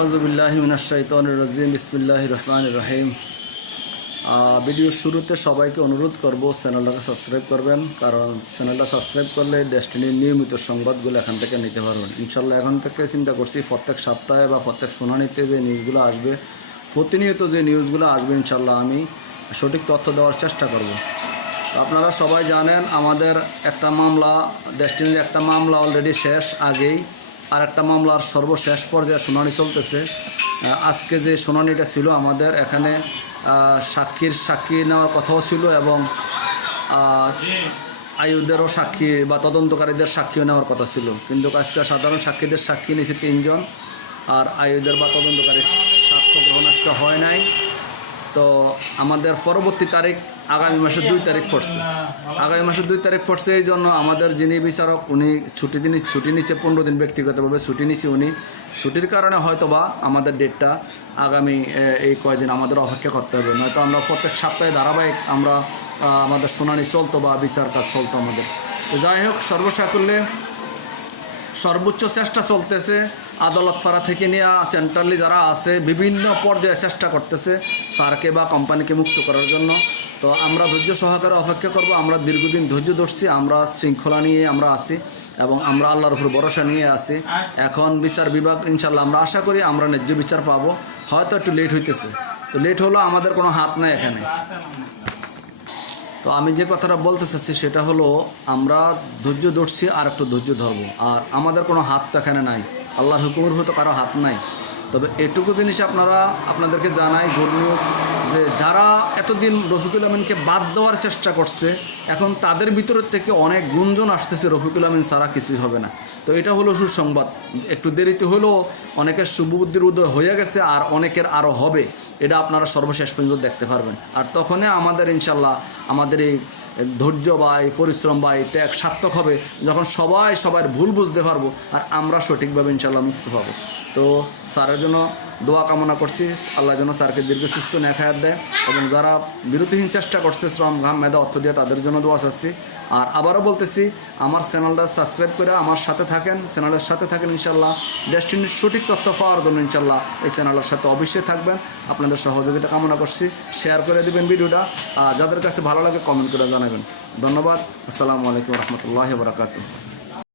আউজুবিল্লাহিমিনাশাইতানির বিসমিল্লাহ রহমান রহিম। ভিডিওর শুরুতে সবাইকে অনুরোধ করব চ্যানেলটাকে সাবস্ক্রাইব করবেন, কারণ চ্যানেলটা সাবস্ক্রাইব করলে ডেস্টিনির নিয়মিত সংবাদগুলো এখান থেকে নিতে পারবেন। ইনশাল্লাহ এখন থেকে চিন্তা করছি প্রত্যেক সপ্তাহে বা প্রত্যেক শুনানিতে যে নিউজগুলো আসবে, প্রতিনিয়ত যে নিউজগুলো আসবে ইনশাল্লাহ আমি সঠিক তথ্য দেওয়ার চেষ্টা করব। আপনারা সবাই জানেন আমাদের একটা মামলা ডেস্টিনির একটা মামলা অলরেডি শেষ আগেই। আর একটা মামলার সর্বশেষ পর্যায়ে শুনানি চলতেছে। আজকে যে শুনানিটা ছিল আমাদের, এখানে সাক্ষীর সাক্ষী নেওয়ার কথাও ছিল এবং আয়ুদেরও সাক্ষী বা তদন্তকারীদের সাক্ষীও নেওয়ার কথা ছিল। কিন্তু আজকে সাধারণ সাক্ষীদের সাক্ষী নিয়েছে তিনজন, আর আয়ুদের বা তদন্তকারীর সাক্ষ্য গ্রহণ আজকে হয় নাই। তো আমাদের পরবর্তী তারিখ আগামী মাসের দুই তারিখ পড়ছে। আগামী মাসের দুই তারিখ পড়ছে এই জন্য আমাদের যিনি বিচারক, উনি ছুটি দিন, ছুটি নিচ্ছে পনেরো দিন ব্যক্তিগতভাবে ছুটি নিচ্ছে উনি। ছুটির কারণে হয়তো বা আমাদের ডেটটা আগামী এই কয়দিন আমাদের অপেক্ষা করতে হবে। নয়তো আমরা প্রত্যেক সপ্তাহে ধারাবাহিক আমরা আমাদের শুনানি চলতো বা বিচার কাজ চলতো আমাদের। তো যাই হোক সর্বসাকুল্যে সর্বোচ্চ চেষ্টা চলতেছে। আদালত ফাড়া থেকে নিয়ে সেন্ট্রালি যারা আছে, বিভিন্ন পর্যায়ে চেষ্টা করতেছে স্যারকে বা কোম্পানিকে মুক্ত করার জন্য। তো আমরা ধৈর্য সহকারে অপেক্ষা করব, আমরা দীর্ঘদিন ধৈর্য ধরছি, আমরা শৃঙ্খলা নিয়ে আমরা আছি এবং আমরা আল্লাহর উপর ভরসা নিয়ে আছি। এখন বিচার বিভাগ ইনশাল্লাহ আমরা আশা করি আমরা ন্যায্য বিচার পাবো। হয়তো একটু লেট হইতেছে। তো লেট হলো আমাদের কোনো হাত নাই এখানে। তো আমি যে কথাটা বলতে চাচ্ছি সেটা হলো, আমরা ধৈর্য ধরছি আর একটু ধৈর্য ধরবো। আর আমাদের কোনো হাত তো এখানে নাই। আল্লাহর হুকুমের হয়তো কারও হাত নাই। তবে এটুকু জিনিস আপনারা আপনাদেরকে জানাই গুড নিউজ যে যারা এতদিন রফিকুল আমিনকে বাদ দেওয়ার চেষ্টা করছে, এখন তাদের ভিতরের থেকে অনেক গুঞ্জন আসতেছে রফিকুল আমিন ছাড়া কিছুই হবে না। তো এটা হলো সুসংবাদ। একটু দেরিতে হলেও অনেকের শুভবুদ্ধির উদয় হয়ে গেছে আর অনেকের আরও হবে। এটা আপনারা সর্বশেষ পর্যন্ত দেখতে পারবেন। আর তখনই আমাদের ইনশাল্লাহ আমাদের এই ধৈর্য বাই, পরিশ্রম বাই, ত্যাগ সার্থক হবে। যখন সবাই সবার ভুল বুঝতে পারব, আর আমরা সঠিকভাবে ইনশাল্লাহ মুক্ত পাবো তো স্যারের জন্য দোয়া কামনা করছি। আল্লাহ যেন স্যারকে দীর্ঘ সুস্থ নেখায়াত দেয় এবং যারা বিরতিহীন চেষ্টা করছে, শ্রম, ঘাম, মেধা, অর্থ দিয়ে, তাদের জন্য দোয়া চাচ্ছি। আর আবারও বলতেছি, আমার চ্যানেলটা সাবস্ক্রাইব করে আমার সাথে থাকেন, চ্যানেলের সাথে থাকেন ইনশাল্লাহ ডেস্টিনির সঠিক তথ্য পাওয়ার জন্য ইনশাল্লাহ এই চ্যানেলের সাথে অবশ্যই থাকবেন। আপনাদের সহযোগিতা কামনা করছি। শেয়ার করে দেবেন ভিডিওটা। আর যাদের কাছে ভালো লাগে কমেন্ট করে জানাবেন। ধন্যবাদ। আসসালামু আলাইকুম রহমতুল্লাহ বারাকাতু